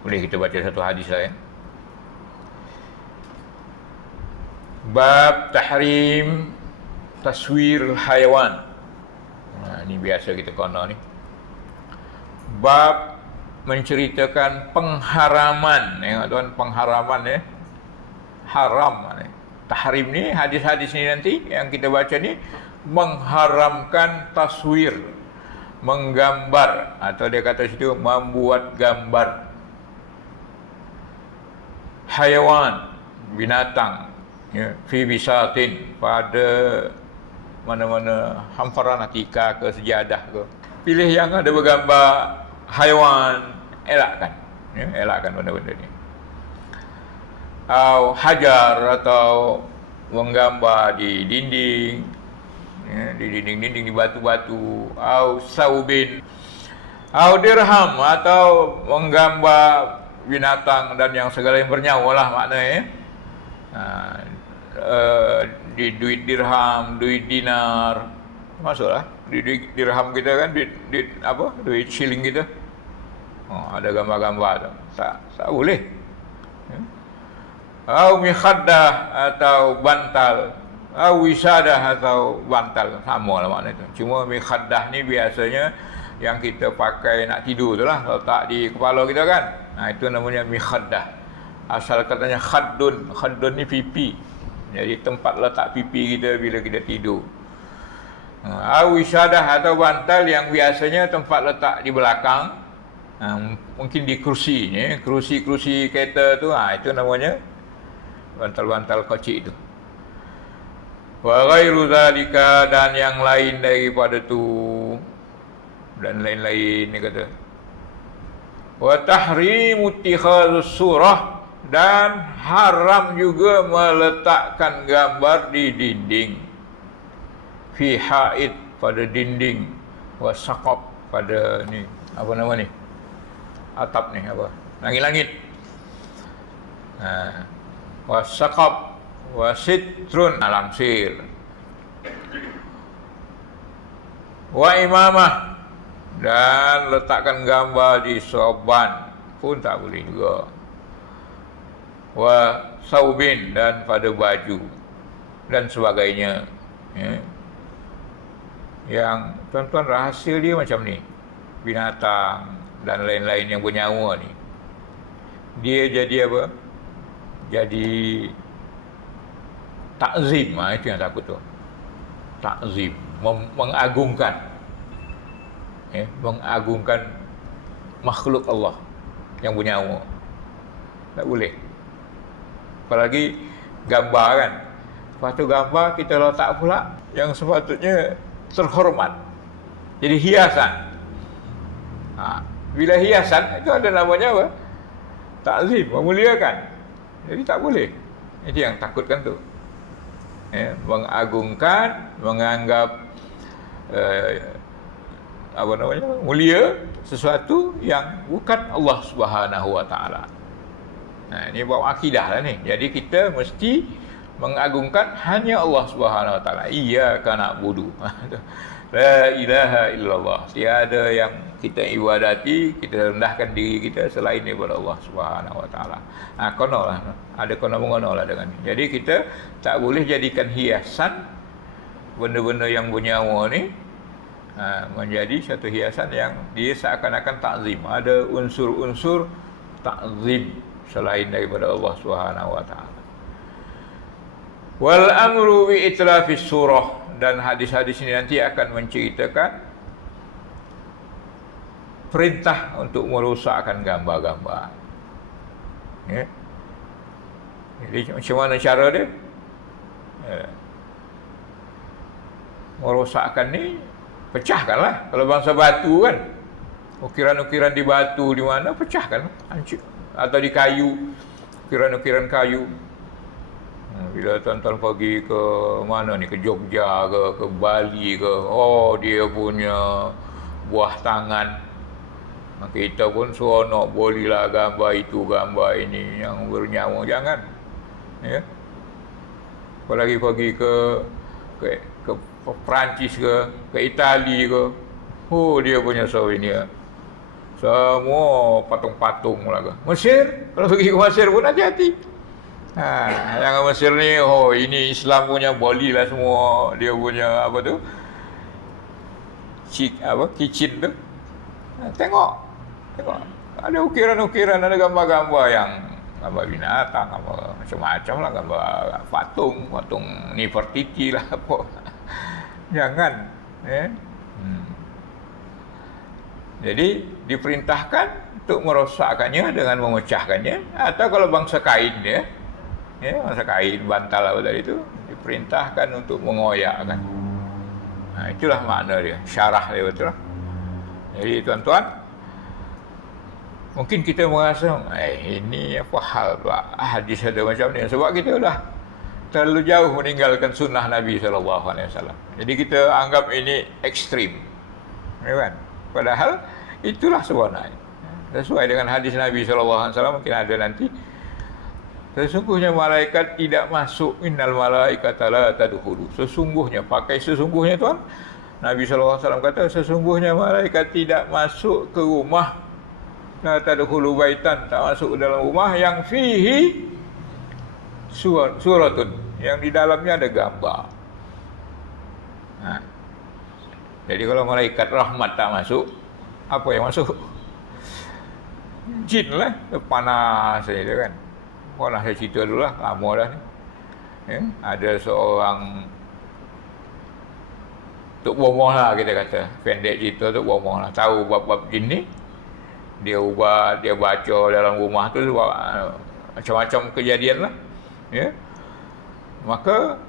Boleh kita baca satu hadis lah ya. Bab tahrim taswir hayawan. Ini biasa kita kena ni. Bab menceritakan pengharaman. Tengok tuan, pengharaman ya. Haram. Tahrim ni, hadis-hadis ni nanti yang kita baca ni mengharamkan taswir, menggambar, atau dia kata situ membuat gambar hayawan, binatang ya, fi bisatin, pada mana-mana hamparan akikah ke sejadah ke. Pilih yang ada bergambar haiwan, elakkan ya, elakkan benda-benda ni. Atau hajar, atau menggambar di dinding ya, di dinding-dinding, di batu-batu. Atau saubin, atau dirham, atau menggambar binatang dan yang segala yang bernyawa lah maknanya. Di duit dirham, duit dinar, masuklah di duit dirham kita kan, duit apa, duit shilling kita. Ada gambar-gambar tu, tak boleh. Au mikhaddah, atau bantal, au wisadah, atau bantal, sama lah makna itu. Cuma mikhaddah ni biasanya yang kita pakai nak tidur tu lah, letak di kepala kita kan. Itu namanya mikhaddah. Asal katanya khaddun, khaddun ni pipi. Jadi tempat letak pipi kita bila kita tidur. Wisadah atau bantal yang biasanya tempat letak di belakang. Mungkin di kursinya, kerusi kereta tu, itu namanya bantal-bantal kecil itu. Wa ghairu zalika, dan yang lain daripada tu, dan lain-lain ni kata. Wa tahrimu ittikhadus surah, dan haram juga meletakkan gambar di dinding. Fi haid, pada dinding. Wa saqab, pada ni, apa nama ni, atap ni, apa, langit-langit. Wa saqab, wa sitrun, langsir. Wa imamah, dan letakkan gambar di sorban pun tak boleh juga. Wa saubin, dan pada baju dan sebagainya ya. Yang tuan-tuan, rahsia dia macam ni, binatang dan lain-lain yang bernyawa ni, dia jadi apa, jadi takzim. Itu yang takut tu, takzim, mengagungkan ya, mengagungkan makhluk Allah yang bernyawa. Tak boleh. Apalagi gambar kan. Lepas tu gambar kita letak pula yang sepatutnya terhormat, jadi hiasan. Bila hiasan itu ada namanya apa, takzim, memuliakan. Jadi tak boleh. Itu yang takutkan tu ya, mengagungkan, menganggap apa namanya, mulia sesuatu yang bukan Allah Subhanahu Wa Taala. Ini bab akidah lah ni. Jadi kita mesti mengagungkan hanya Allah Subhanahu Wa Taala. Iyyaka na'budu. La ilaha illallah. Tiada yang kita ibadati, kita rendahkan diri kita selain daripada Allah Subhanahu Wa Taala. Konolah, ada kono-mengono lah dengan ni. Jadi kita tak boleh jadikan hiasan benda-benda yang bernyawa ni menjadi satu hiasan yang dia seakan-akan takzim. Ada unsur-unsur takzim selain daripada Allah Subhanahu Wa Taala. Wal amru bi itlafis surah, dan hadis-hadis ini nanti akan menceritakan perintah untuk merosakkan gambar-gambar. Ya. Jadi macam mana cara dia? Merosakkan ni, pecahkanlah. Kalau bangsa batu kan, ukiran-ukiran di batu di mana, pecahkan, hancur. Atau di kayu, ukiran-ukiran kayu. Bila tuan-tuan pergi ke mana ni, ke Jogja ke Bali ke, dia punya buah tangan. Kita pun seronok, bolehlah gambar itu, gambar ini yang bernyawa. Jangan ya. Apalagi pergi ke Perancis ke Itali ke, dia punya souvenir Semua patung-patung lah. Mesir, kalau pergi ke Mesir pun hati-hati. Yang Mesir ni, oh ini Islam punya boli lah semua. Dia punya apa tu, kitchen tu. Tengok. Ada ukiran-ukiran, ada gambar-gambar yang gambar binatang, gambar macam-macam lah, gambar patung Nefertiti lah apa. Jangan. Jadi diperintahkan untuk merosakkannya dengan memecahkannya, atau kalau bangsa kain dia, bangsa kain, bantal apa tadi itu, diperintahkan untuk mengoyakkan. Itulah makna dia, syarah dia betul lah. Jadi tuan-tuan, mungkin kita merasa, ini apa hal pula hadis ada macam ni, sebab kita dah terlalu jauh meninggalkan sunnah Nabi SAW. Jadi kita anggap ini ekstrim, kan? Padahal itulah sebenarnya sesuai dengan hadis Nabi SAW. Mungkin ada nanti, sesungguhnya malaikat tidak masuk, innal malaikata la tadkhulu. Sesungguhnya, pakai sesungguhnya tuan. Nabi SAW kata, sesungguhnya malaikat tidak masuk ke rumah, la tadkhulu baitan, tak masuk ke dalam rumah yang fihi suratun, yang di dalamnya ada gambar. Jadi kalau malaikat rahmat tak masuk, apa yang masuk? Jin lah, panas saja kan. Pernah saya cerita dulu lah, lama dah ni. Ada seorang Tok Bomoh lah kita kata, pendek cerita Tok Bomoh lah, tahu bab-bab jin ni. Dia ubah, dia baca dalam rumah tu sebab macam-macam kejadian lah. Maka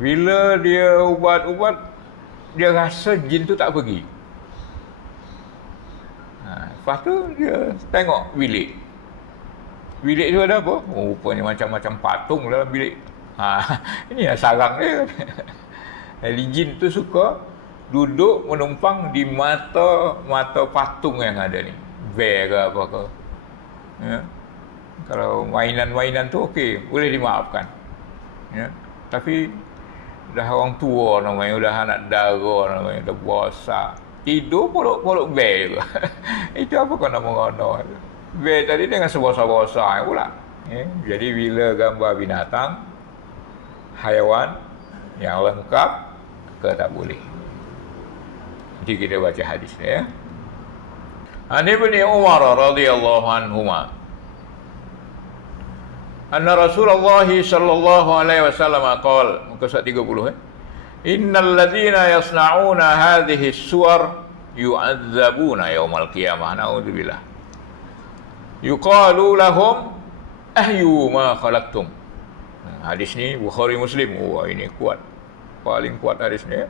bila dia ubat-ubat, dia rasa jin tu tak pergi. Lepas tu dia tengok bilik. Bilik tu ada apa? Rupanya macam-macam patung dalam bilik. Ini lah sarang dia. Jadi jin tu suka duduk menumpang di mata patung yang ada ni. Bear ke apa ke. Kalau mainan-mainan tu okey, boleh dimaafkan. Tapi dah orang tua namanya, dah anak dara namanya, dah besar, tidur polok-polok bear juga. Itu apa kau nak mengono? Bear tadi dengan sebosar-bosar pula. Jadi bila gambar binatang, haiwan yang lengkap ke tak boleh. Jadi kita baca hadis ni ya. An Ibnu Umar radhiyallahu anhuma anna Rasulullah sallallahu alaihi wasallam qala, muka surat 30 innal ladzina yasna'una hadhihi as-suwar yu'adzabuna yaumal qiyamah. Naudzubillah. Yuqalu lahum ahyu ma khalaqtum. Hadis ni Bukhari Muslim. Wah, ini kuat. Paling kuat hadis ni.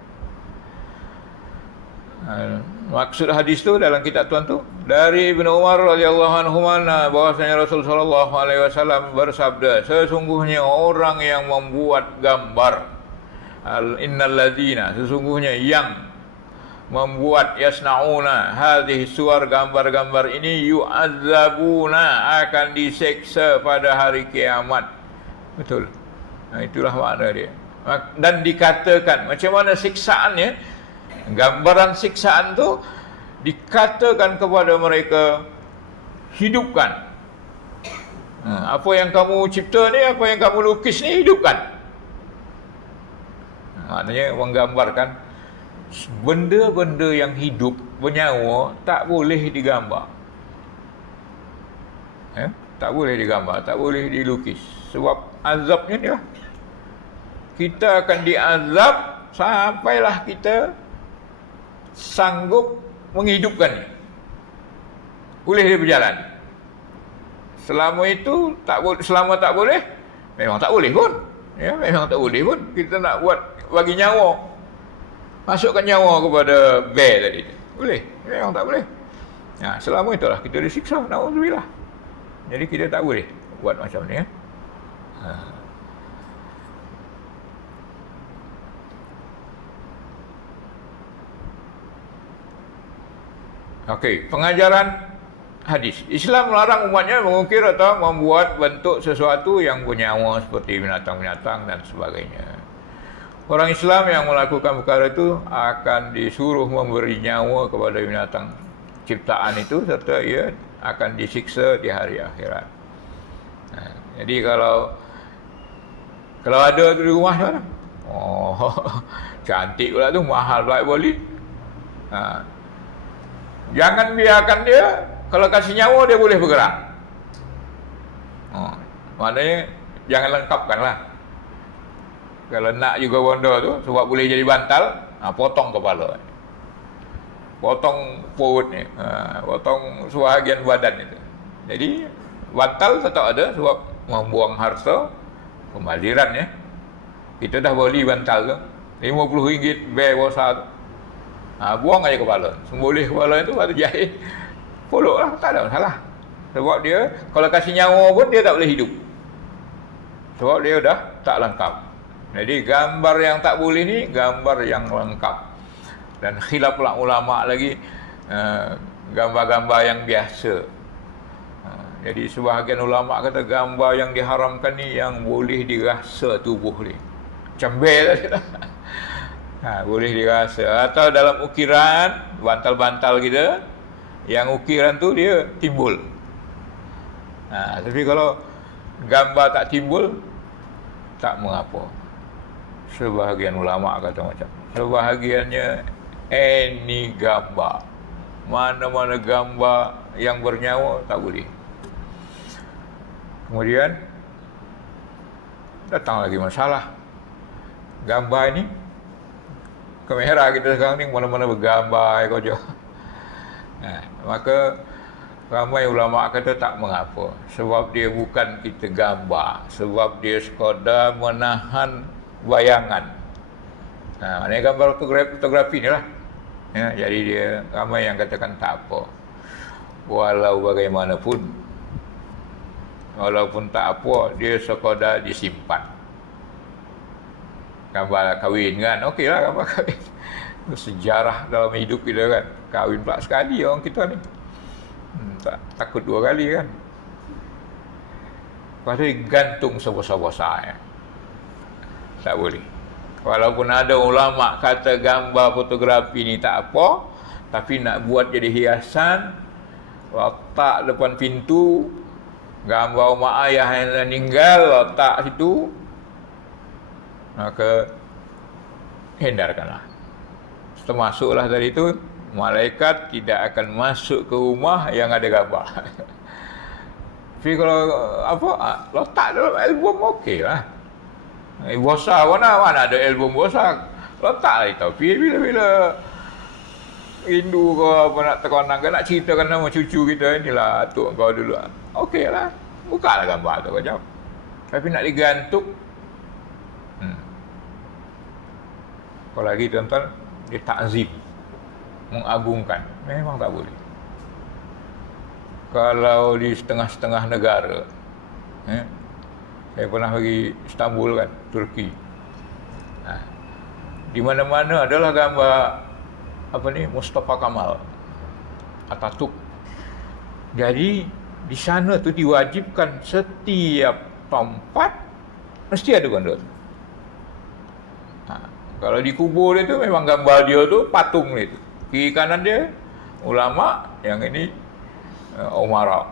Maksud hadis tu dalam kitab tuan tu dari Ibnu Umar radhiyallahu anhu bahwasanya Rasul sallallahu alaihi wasallam bersabda, sesungguhnya orang yang membuat gambar, innal ladzina, sesungguhnya yang membuat yasnauna hadhihi suwar, gambar-gambar ini, yu'adzabuna, akan diseksa pada hari kiamat. Betul. Itulah makna dia. Dan dikatakan macam mana siksaannya, gambaran siksaan tu dikatakan kepada mereka, hidupkan. Apa yang kamu cipta ni, apa yang kamu lukis ni, hidupkan. Maknanya menggambarkan benda-benda yang hidup, bernyawa, tak boleh digambar. Tak boleh digambar, tak boleh dilukis. Sebab azabnya ni lah. Kita akan diazab sampailah kita sanggup menghidupkan. Boleh dia berjalan. Selama itu tak boleh, selama tak boleh, memang tak boleh pun. Memang tak boleh pun. Kita nak buat bagi nyawa, masukkan nyawa kepada bear tadi. Boleh? Memang tak boleh. Selama itulah kita disiksa. Na'udzubillah. Jadi kita tak boleh buat macam ni. Okey, pengajaran hadis. Islam melarang umatnya mengukir atau membuat bentuk sesuatu yang bernyawa seperti binatang-binatang dan sebagainya. Orang Islam yang melakukan perkara itu akan disuruh memberi nyawa kepada binatang ciptaan itu serta ia akan disiksa di hari akhirat. Jadi kalau ada tu di rumah tu, cantik pula tu, mahal pula beli. Jangan biarkan dia, kalau kasih nyawa dia boleh bergerak. Maknanya jangan lengkapkan lah. Kalau nak juga bondo tu, sebab boleh jadi bantal, potong kepala, potong perut ni, potong sebahagian badan itu. Jadi bantal tetap ada sebab membuang harta, pembaliran ya. Kita dah beli bantal tu RM50 ber bosa tu. Buang aja kepala, sembelih kepala itu baru jahit. Polok lah, tak ada masalah. Sebab dia kalau kasih nyawa pun dia tak boleh hidup. Sebab dia dah tak lengkap. Jadi gambar yang tak boleh ni gambar yang lengkap. Dan khilaf ulama lagi gambar-gambar yang biasa. Jadi sebahagian ulama kata gambar yang diharamkan ni yang boleh dirasa tubuh ni. Cembel tadi lah. Boleh dirasa. Atau dalam ukiran bantal-bantal kita, yang ukiran tu dia timbul. Tapi kalau gambar tak timbul, tak mengapa. Sebahagian ulama kata macam, sebahagiannya any gambar, mana-mana gambar yang bernyawa tak boleh. Kemudian datang lagi masalah. Gambar ini, kamera kita sekarang ni mana-mana bergambar saja. Maka ramai ulama kata tak mengapa, sebab dia bukan kita gambar, sebab dia sekadar menahan bayangan. Maknanya gambar fotografi ni lah. Jadi dia ramai yang katakan tak apa. Walau bagaimanapun, walaupun tak apa, dia sekadar disimpan. Gambar kahwin kan, okey lah gambar kahwin. Sejarah dalam hidup kita kan. Kahwin pula sekali orang kita ni. Tak takut dua kali kan. Lepas tu gantung sebesar-besar ya. Tak boleh. Walaupun ada ulama kata gambar fotografi ni tak apa, tapi nak buat jadi hiasan, letak depan pintu, gambar mak ayah yang meninggal letak situ, maka hindarkanlah. Termasuklah dari itu, malaikat tidak akan masuk ke rumah yang ada gambar. Tapi kalau letak dalam album okey lah. Bosak mana ada album bosak, letaklah itu. Tapi bila rindu ke apa nak terkonang ke, nak ceritakan nama cucu kita, inilah atuk kau dulu, okey lah, buka lah gambar tu kejap. Tapi nak digantung, kalau lagi tuan-tuan, dia takzim, mengagungkan, memang tak boleh. Kalau di setengah-setengah negara, saya pernah pergi Istanbul kan, Turki. Di mana-mana adalah gambar Mustafa Kamal, Atatürk. Jadi di sana tu diwajibkan setiap tempat mesti ada gambar. Kalau di kubur dia tu memang gambar dia tu patung dia tu. Kiri kanan dia ulama, yang ini umara.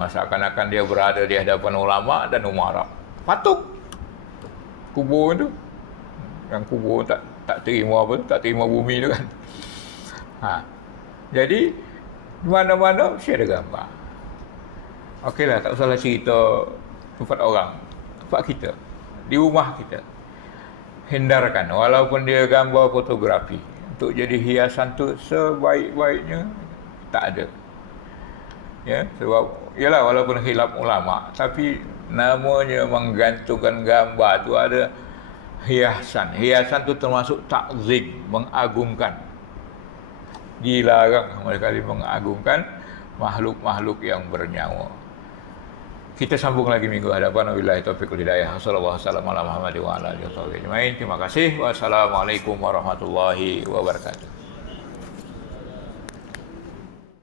Seakan-akan dia berada di hadapan ulama dan umara. Patung kubur tu. Yang kubur tak terima apa tu, tak terima bumi tu kan. Jadi di mana-mana mesti ada gambar. Okeylah, tak usahlah cerita tempat orang, tempat kita, di rumah kita. Hindarkan, walaupun dia gambar fotografi, untuk jadi hiasan tu sebaik-baiknya tak ada. Ya, sebab yalah walaupun khilaf ulama, tapi namanya menggantungkan gambar tu ada hiasan. Hiasan tu termasuk takzim, mengagungkan. Dilarang sekali mengagungkan makhluk-makhluk yang bernyawa. Kita sambung lagi minggu hadapan. Wabillahi taufiq wal hidayah. Sallallahu alaihi wasallam ala Muhammad wa ala alihi wasallam. Terima kasih. Wassalamualaikum warahmatullahi wabarakatuh.